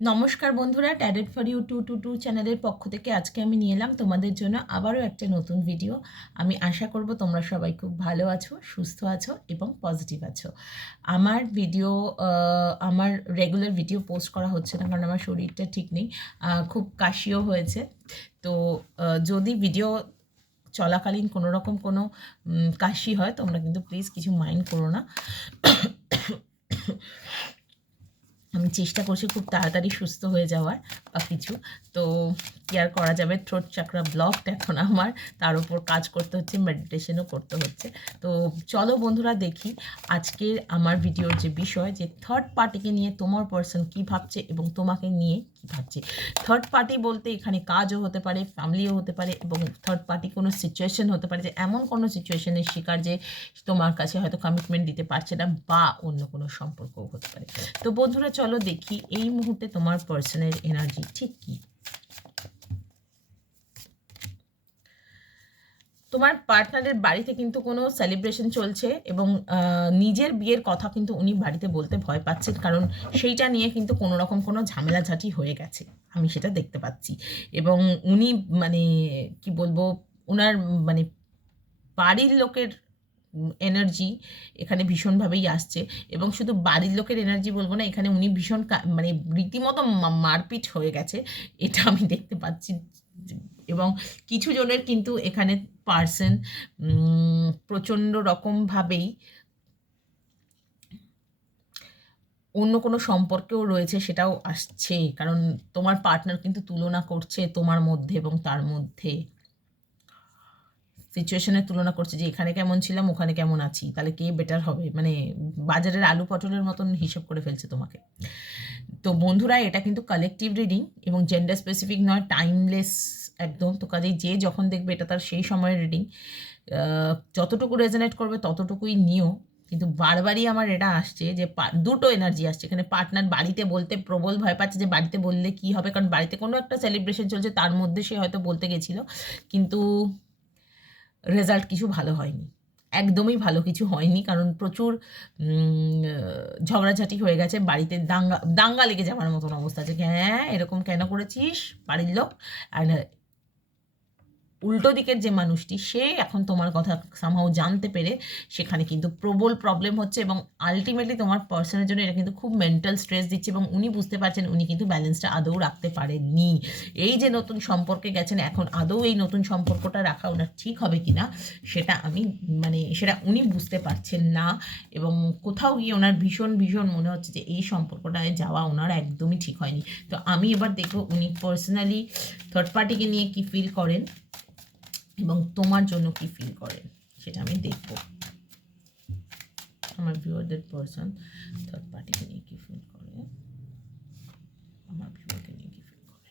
নমস্কার বন্ধুরা, tarot for you 222 চ্যানেলের পক্ষ থেকে আজকে আমি নিয়ে এলাম তোমাদের জন্য আবারও একটা নতুন ভিডিও। আমি আশা করব তোমরা সবাই খুব ভালো আছো, সুস্থ আছো এবং পজিটিভ আছো। আমার ভিডিও আমার রেগুলার ভিডিও পোস্ট করা হচ্ছে না, কারণ আমার শরীরটা ঠিক নেই, খুব কাশিও হয়েছে। তো যদি ভিডিও চলাকালীন কোনো রকম কোনো কাশি হয়, তোমরা কিন্তু প্লিজ কিছু মাইন্ড করো না। আমি চেষ্টা করছি খুব তাড়াতাড়ি সুস্থ হয়ে যাওয়ার বা কিছু। তো কি আর করা যাবে, থ্রোট চাকরা ব্লকড এখন আমার, তার উপর কাজ করতে হচ্ছে, মেডিটেশনও করতে হচ্ছে। তো চলো বন্ধুরা, দেখি আজকের আমার ভিডিওর যে বিষয়, যে থার্ড পার্টিকে নিয়ে তোমার পার্সন কী ভাবছে এবং তোমাকে নিয়ে কী ভাবছে। থার্ড পার্টি বলতে এখানে কাজও হতে পারে, ফ্যামিলিও হতে পারে, এবং থার্ড পার্টি কোনো সিচুয়েশন হতে পারে, যে এমন কোনো সিচুয়েশনের শিকার যে তোমার কাছে হয়তো কমিটমেন্ট দিতে পারছে না, বা অন্য কোনো সম্পর্কও হতে পারে। তো বন্ধুরা চলো দেখি এই মুহূর্তে তোমার পার্সনের এনার্জি ঠিক কি। তোমার পার্টনারের বাড়িতে কিন্তু কোনো সেলিব্রেশন চলছে, এবং নিজের বিয়ের কথা কিন্তু উনি বাড়িতে বলতে ভয় পাচ্ছেন, কারণ সেইটা নিয়ে কিন্তু কোনো রকম কোনো ঝামেলাঝাটি হয়ে গেছে, আমি সেটা দেখতে পাচ্ছি। এবং উনি মানে কি বলবো, ওনার মানে বাড়ির লোকের এনার্জি এখানে ভীষণভাবেই আসছে। এবং শুধু বাড়ির লোকের এনার্জি বলবো না, এখানে উনি ভীষণ মানে রীতিমতো মারপিট হয়ে গেছে, এটা আমি দেখতে পাচ্ছি। এবং কিছু জনের কিন্তু এখানে পার্সন প্রচণ্ড রকমভাবেই অন্য কোনো সম্পর্কেও রয়েছে, সেটাও আসছে, কারণ তোমার পার্টনার কিন্তু তুলনা করছে তোমার মধ্যে এবং তার মধ্যে, সিচুয়েশনের তুলনা করছে, যে এখানে কেমন ছিলাম ওখানে কেমন আছি, তাহলে কে বেটার হবে, মানে বাজারের আলু পটলের মতন হিসেব করে ফেলছে তোমাকে। তো বন্ধুরা, এটা কিন্তু কালেকটিভ রিডিং এবং জেন্ডার স্পেসিফিক নয়, টাইমলেস একদম। তো কাজেই যে যখন দেখবে এটা তার সেই সময়ের রিডিং, যতটুকু রেজনেট করবে ততটুকুই নিও। কিন্তু বারবারই আমার এটা আসছে যে দুটো এনার্জি আসছে এখানে। পার্টনার বাড়িতে বলতে প্রবল ভয় পাচ্ছে, যে বাড়িতে বললে কি হবে, কারণ বাড়িতে কোনো একটা সেলিব্রেশন চলছে, তার মধ্যে সে হয়তো বলতে গেছিলো, কিন্তু রেজাল্ট কিছু ভালো হয়নি, একদমই ভালো কিছু হয়নি, কারণ প্রচুর ঝগড়াঝাটি হয়ে গেছে বাড়িতে, দাঙ্গা দাঙ্গা লেগে যাওয়ার মতন অবস্থা আছে। হ্যাঁ, এরকম কেন করেছিস বাড়ির লোক। আর উল্টো দিকের যে মানুষটি, সে এখন তোমার কথা সামহাও জানতে পেরে সেখানে কিন্তু প্রবল প্রবলেম হচ্ছে, এবং আলটিমেটলি তোমার পার্সনের জন্য এটা কিন্তু খুব মেন্টাল স্ট্রেস দিচ্ছে, এবং উনি বুঝতে পারছেন উনি কিন্তু ব্যালেন্সটা আদৌ রাখতে পারেননি। এই যে নতুন সম্পর্কে গেছেন, এখন আদৌ এই নতুন সম্পর্কটা রাখা ওনার ঠিক হবে কি না, সেটা আমি মানে সেটা উনি বুঝতে পারছেন না। এবং কোথাও গিয়ে ওনার ভীষণ ভীষণ মনে হচ্ছে যে এই সম্পর্কটায় যাওয়া ওনার একদমই ঠিক হয়নি। তো আমি এবার দেখবো উনি পার্সোনালি থার্ড পার্টিকে নিয়ে কি ফিল করেন এবং তোমার জন্য কি ফিল করেন, সেটা আমি দেখব। আমার ভিউয়ারদের পার্সন থার্ড পার্টিকে নিয়ে কি ফিল করে, আমার ভিউয়ারকে নিয়ে কি ফিল করে।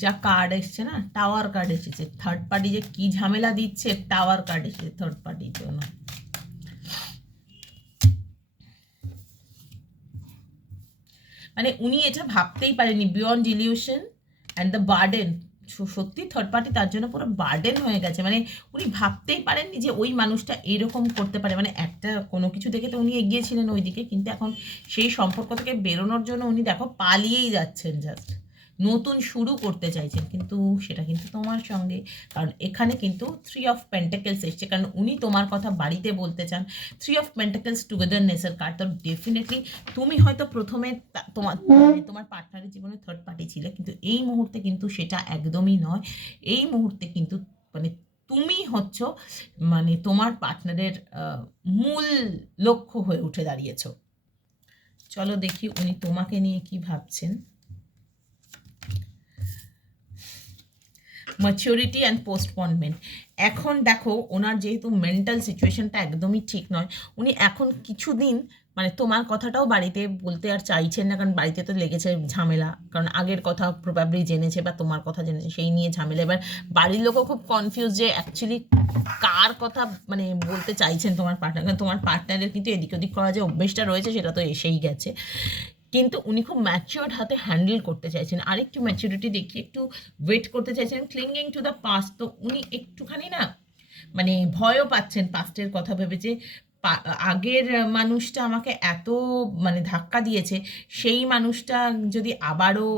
যা কার্ড এসছে না, টাওয়ার কার্ড এসেছে, থার্ড পার্টি যে কি ঝামেলা দিচ্ছে, টাওয়ার কার্ড এসেছে থার্ড পার্টির জন্য। মানে উনি এটা ভাবতেই পারেনি, beyond illusion and the burden. সত্যি থার্ড পার্টি তার জন্য পুরো বার্ডেন হয়ে গেছে, মানে উনি ভাবতেই পারেননি যে ওই মানুষটা এরকম করতে পারে। মানে একটা কোনো কিছু দেখে তো উনি এগিয়েছিলেন ওইদিকে, কিন্তু এখন সেই সম্পর্ক থেকে বেরোনোর জন্য উনি দেখো পালিয়েই যাচ্ছেন, জাস্ট নতুন শুরু করতে চাইছেন, কিন্তু সেটা কিন্তু তোমার সঙ্গে। কারণ এখানে কিন্তু 3 অফ পেন্টাকেলস এসছে, কারণ উনি তোমার কথা বাড়িতে বলতে চান। 3 অফ পেন্টাকেলস টুগেদারনেসের কার্ড। তো ডেফিনেটলি তুমি হয়তো প্রথমে তোমার পার্টনারের জীবনে থার্ড পার্টি ছিলে, কিন্তু এই মুহূর্তে কিন্তু সেটা একদমই নয়। এই মুহূর্তে কিন্তু মানে তুমি হচ্ছ মানে তোমার পার্টনারের মূল লক্ষ্য হয়ে উঠে দাঁড়িয়েছ। চলো দেখি উনি তোমাকে নিয়ে কি ভাবছেন। Maturity and postponement. এখন দেখো ওনার যেহেতু মেন্টাল সিচুয়েশনটা একদমই ঠিক নয়, উনি এখন কিছুদিন মানে তোমার কথাটাও বাড়িতে বলতে আর চাইছেন না, কারণ বাড়িতে তো লেগেছে ঝামেলা, কারণ আগের কথা প্রবাবলি জেনেছে বা তোমার কথা জেনেছে, সেই নিয়ে ঝামেলা। এবার বাড়ির লোকও খুব কনফিউজ যে অ্যাকচুয়ালি কার কথা মানে বলতে চাইছেন তোমার পার্টনার, কারণ তোমার পার্টনারের কিন্তু এদিক ওদিক করা যে অভ্যেসটা রয়েছে সেটা তো এসেই গেছে। কিন্তু উনি খুব ম্যাচিওর্ড হাতে হ্যান্ডেল করতে চাইছেন, আরেকটু ম্যাচিউরিটি দেখিয়ে একটু ওয়েট করতে চাইছেন, ক্লিঙ্গিং টু দ্য পাস্ট। তো উনি একটুখানি না মানে ভয়ও পাচ্ছেন পাস্টের কথা ভেবে, যে আগের মানুষটা আমাকে এত মানে ধাক্কা দিয়েছে, সেই মানুষটা যদি আবারও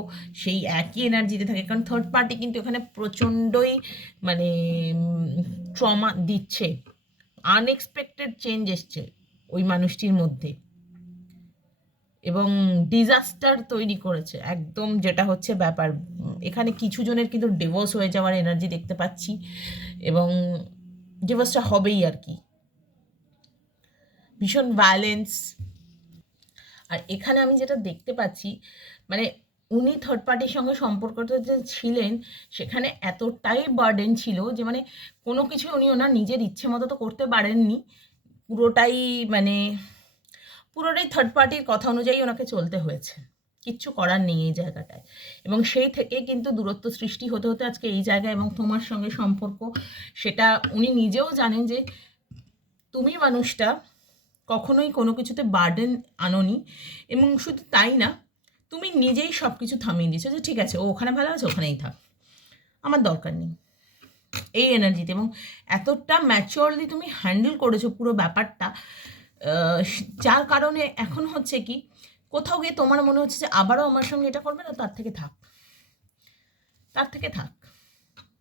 সেই একই এনার্জিতে থাকে, কারণ থার্ড পার্টি কিন্তু এখানে প্রচণ্ডই মানে ট্রমা দিচ্ছে, আনএক্সপেক্টেড চেঞ্জ এসছে ওই মানুষটির মধ্যে এবং ডিজাস্টার তৈরি করেছে একদম, যেটা হচ্ছে ব্যাপার। এখানে কিছু জনের কিন্তু ডিভোর্স হয়ে যাওয়ার এনার্জি দেখতে পাচ্ছি এবং ডিভোর্সটা হবেই আর কি, ভীষণ ভায়োলেন্স। আর এখানে আমি যেটা দেখতে পাচ্ছি মানে উনি থার্ড পার্টির সঙ্গে সম্পর্কটা যে ছিলেন সেখানে এতটাই বার্ডেন ছিল যে মানে কোনো কিছু উনি ওনার নিজের ইচ্ছে মতো তো করতে পারেননি, পুরোটাই মানে পুরোটাই থার্ড পার্টির কথা অনুযায়ী ওনাকে চলতে হয়েছে, কিচ্ছু করার নেই এই জায়গাটায়। এবং সেই থেকে কিন্তু দূরত্ব সৃষ্টি হতে হতে আজকে এই জায়গায় এবং তোমার সঙ্গে সম্পর্ক, সেটা উনি নিজেও জানেন যে তুমি মানুষটা কখনোই কোনো কিছুতে বার্ডেন আনোনি, এবং শুধু তাই না, তুমি নিজেই সব কিছু থামিয়ে দিয়েছো যে ঠিক আছে ও ওখানে ভালো আছে ওখানেই থাক, আমার দরকার নেই, এই এনার্জিতে। এবং এতটা ম্যাচিওরলি তুমি হ্যান্ডেল করেছো পুরো ব্যাপারটা, যার কারণে এখন হচ্ছে কি কোথাও গিয়ে তোমার মনে হচ্ছে যে আবারও আমার সঙ্গে এটা করবে না, তার থেকে থাক, তার থেকে থাক।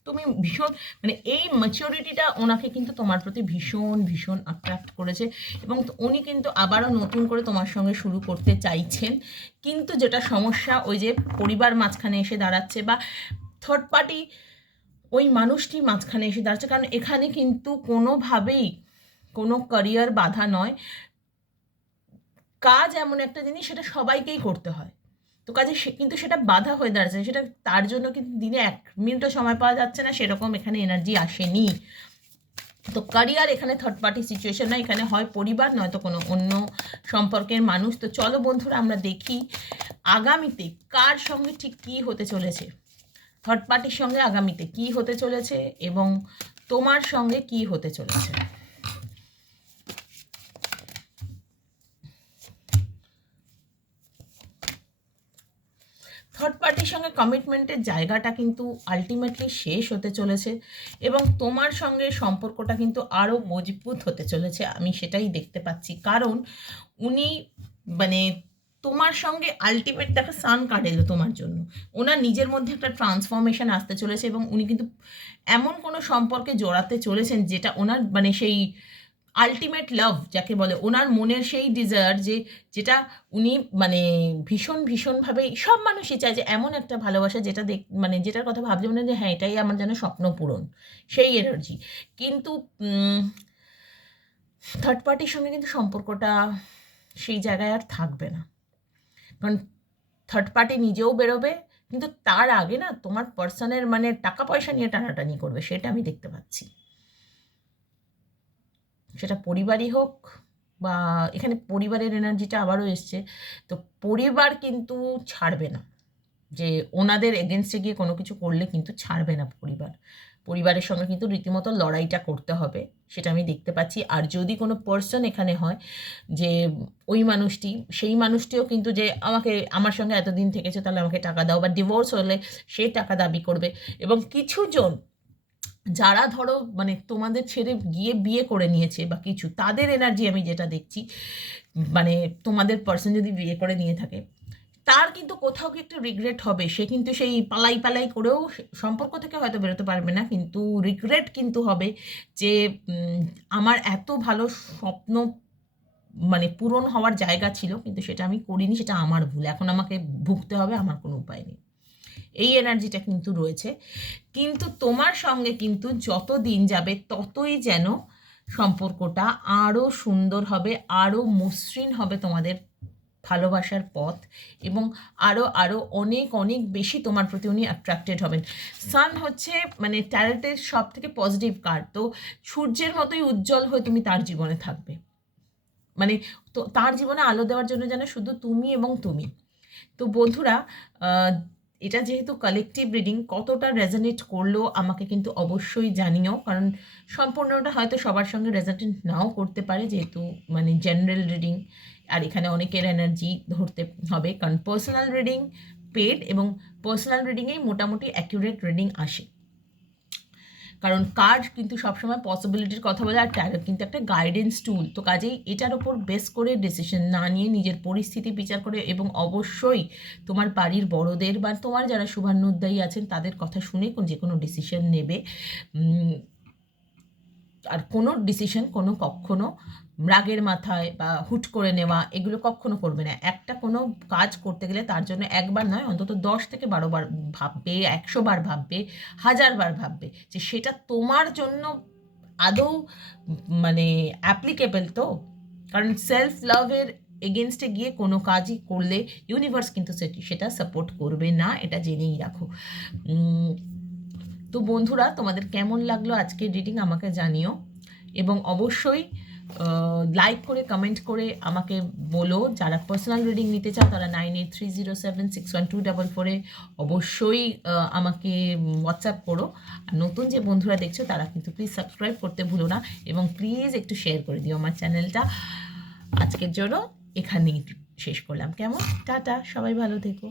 তুমি ভীষণ মানে এই ম্যাচিওরিটিটা ওনাকে কিন্তু তোমার প্রতি ভীষণ ভীষণ অ্যাট্রাক্ট করেছে এবং উনি কিন্তু আবারও নতুন করে তোমার সঙ্গে শুরু করতে চাইছেন। কিন্তু যেটা সমস্যা ওই যে পরিবার মাঝখানে এসে দাঁড়াচ্ছে বা থার্ড পার্টি ওই মানুষটি মাঝখানে এসে দাঁড়াচ্ছে, কারণ এখানে কিন্তু কোনোভাবেই কোনো ক্যারিয়ার বাধা নয়, কাজ এমন একটা জিনিস সেটা সবাইকেই করতে হয়, তো কাজে কিন্তু সেটা বাধা হয়ে দাঁড়াচ্ছে, সেটা তার জন্য কিন্তু দিনে 1 মিনিটও সময় পাওয়া যাচ্ছে না, সেরকম এখানে এনার্জি আসেনি। তো ক্যারিয়ার এখানে থার্ড পার্টি সিচুয়েশন নয়, এখানে হয় পরিবার নয়তো কোনো অন্য সম্পর্কের মানুষ। তো চলো বন্ধুরা আমরা দেখি আগামীতে কার সঙ্গে ঠিক কী হতে চলেছে, থার্ড পার্টির সঙ্গে আগামীতে কী হতে চলেছে এবং তোমার সঙ্গে কী হতে চলেছে। থার্ড পার্টির সঙ্গে কমিটমেন্টের জায়গাটা কিন্তু আলটিমেটলি শেষ হতে চলেছে এবং তোমার সঙ্গে সম্পর্কটা কিন্তু আরও মজবুত হতে চলেছে, আমি সেটাই দেখতে পাচ্ছি। কারণ উনি মানে তোমার সঙ্গে আলটিমেট দেখা সান কার্ড এলো তোমার জন্য, ওনার নিজের মধ্যে একটা ট্রান্সফরমেশন আসতে চলেছে এবং উনি কিন্তু এমন কোনো সম্পর্কে জড়াতে চলেছেন যেটা ওনার মানে সেই আলটিমেট লাভ যাকে বলে, ওনার মনের সেই ডিজায়ার যে যেটা উনি মানে ভীষণ ভীষণভাবে সব মানুষই চায় যে এমন একটা ভালোবাসা যেটা মানে যেটার কথা ভাবছে মনে যে হ্যাঁ এটাই আমার যেন স্বপ্ন পূরণ, সেই এনার্জি। কিন্তু থার্ড পার্টির সঙ্গে কিন্তু সম্পর্কটা সেই জায়গায় আর থাকবে না, কারণ থার্ড পার্টি নিজেও বেরোবে, কিন্তু তার আগে না তোমার পার্সনের মানে টাকা পয়সা নিয়ে টানাটানি করবে, সেটা আমি দেখতে পাচ্ছি। সেটা পরিবারই হোক বা এখানে পরিবারের এনার্জিটা আবারও এসছে, তো পরিবার কিন্তু ছাড়বে না, যে ওনাদের এগেনস্টে গিয়ে কোনো কিছু করলে কিন্তু ছাড়বে না পরিবারের সঙ্গে কিন্তু রীতিমতো লড়াইটা করতে হবে, সেটা আমি দেখতে পাচ্ছি। আর যদি কোনো পার্সন এখানে হয় যে ওই মানুষটি, সেই মানুষটিও কিন্তু যে আমাকে আমার সঙ্গে এতদিন থেকেছে তাহলে আমাকে টাকা দাও, বা ডিভোর্স হলে সে টাকা দাবি করবে। এবং কিছু জন যারা ধরো মানে তোমাদের ছেড়ে গিয়ে বিয়ে করে নিয়েছে বা কিছু, তাদের এনার্জি আমি যেটা দেখছি মানে তোমাদের পার্সন যদি বিয়ে করে নিয়ে থাকে তার কিন্তু কোথাও কি একটু রিগ্রেট হবে, সে কিন্তু সেই পালাই পালাই করেও সম্পর্ক থেকে হয়তো বেরোতে পারবে না, কিন্তু রিগ্রেট কিন্তু হবে যে আমার এত ভালো স্বপ্ন মানে পূরণ হওয়ার জায়গা ছিল কিন্তু সেটা আমি করিনি, সেটা আমার ভুল, এখন আমাকে ভুগতে হবে, আমার কোনো উপায় নেই, এই এনার্জিটা কিন্তু রয়েছে। কিন্তু তোমার সঙ্গে কিন্তু যত দিন যাবে ততই যেন সম্পর্কটা আরও সুন্দর হবে, আরও মসৃণ হবে তোমাদের ভালোবাসার পথ, এবং আরও আরও অনেক অনেক বেশি তোমার প্রতি উনি অ্যাট্রাক্টেড হবেন। সান হচ্ছে মানে ট্যারোটের সব থেকে পজিটিভ কার্ড, তো সূর্যের মতোই উজ্জ্বল হয়ে তুমি তার জীবনে থাকবে, মানে তো তার জীবনে আলো দেওয়ার জন্য যেন শুধু তুমি এবং তুমি। তো বন্ধুরা এটা যেহেতু কালেকটিভ রিডিং, কতটা রেজনেট করলো আমাকে কিন্তু অবশ্যই জানিও, কারণ সম্পূর্ণটা হয়তো সবার সঙ্গে রেজনেট নাও করতে পারে, যেহেতু মানে জেনারেল রিডিং আর এখানে অনেকের এনার্জি ধরতে হবে, কারণ পার্সোনাল রিডিং পেড এবং পার্সোনাল রিডিংয়েই মোটামুটি অ্যাকিউরেট রিডিং আসে। কারণ কার্ড কিন্তু সবসময় পসিবিলিটির কথা বলে, আর ট্যারো কিন্তু একটা গাইডেন্স টুল। তো কাজেই এটার ওপর বেস করে ডিসিশন না নিয়ে নিজের পরিস্থিতি বিচার করে, এবং অবশ্যই তোমার বাড়ির বড়দের বা তোমার যারা শুভান্নুধ্যায়ী আছেন তাদের কথা শুনে যে কোনো ডিসিশন নেবে। আর কোনো ডিসিশন কখনো রাগের মাথায় বা হুট করে নেওয়া এগুলো কখনো করবে না। একটা কোনো কাজ করতে গেলে তার জন্য একবার নয়, অন্তত 10 থেকে 12 বার ভাববে, 100 বার ভাববে, 1000 বার ভাববে যে সেটা তোমার জন্য আদৌ মানে অ্যাপ্লিকেবল তো। কারণ সেলফ লাভের এগেনস্টে গিয়ে কোনো কাজই করলে ইউনিভার্স কিন্তু সেটা সাপোর্ট করবে না, এটা জেনেই রাখো। তো বন্ধুরা, তোমাদের কেমন লাগলো আজকের রিডিং আমাকে জানিও, এবং অবশ্যই লাইক করে কমেন্ট করে আমাকে বলো। যারা পার্সোনাল রিডিং নিতে চাও তারা 9830761244-এ অবশ্যই আমাকে হোয়াটসঅ্যাপ করো। আর নতুন যে বন্ধুরা দেখছো তারা কিন্তু প্লিজ সাবস্ক্রাইব করতে ভুলো না, এবং প্লিজ একটু শেয়ার করে দিও আমার চ্যানেলটা। আজকের জন্য এখানেই শেষ করলাম, কেমন? টাটা, সবাই ভালো থেকো।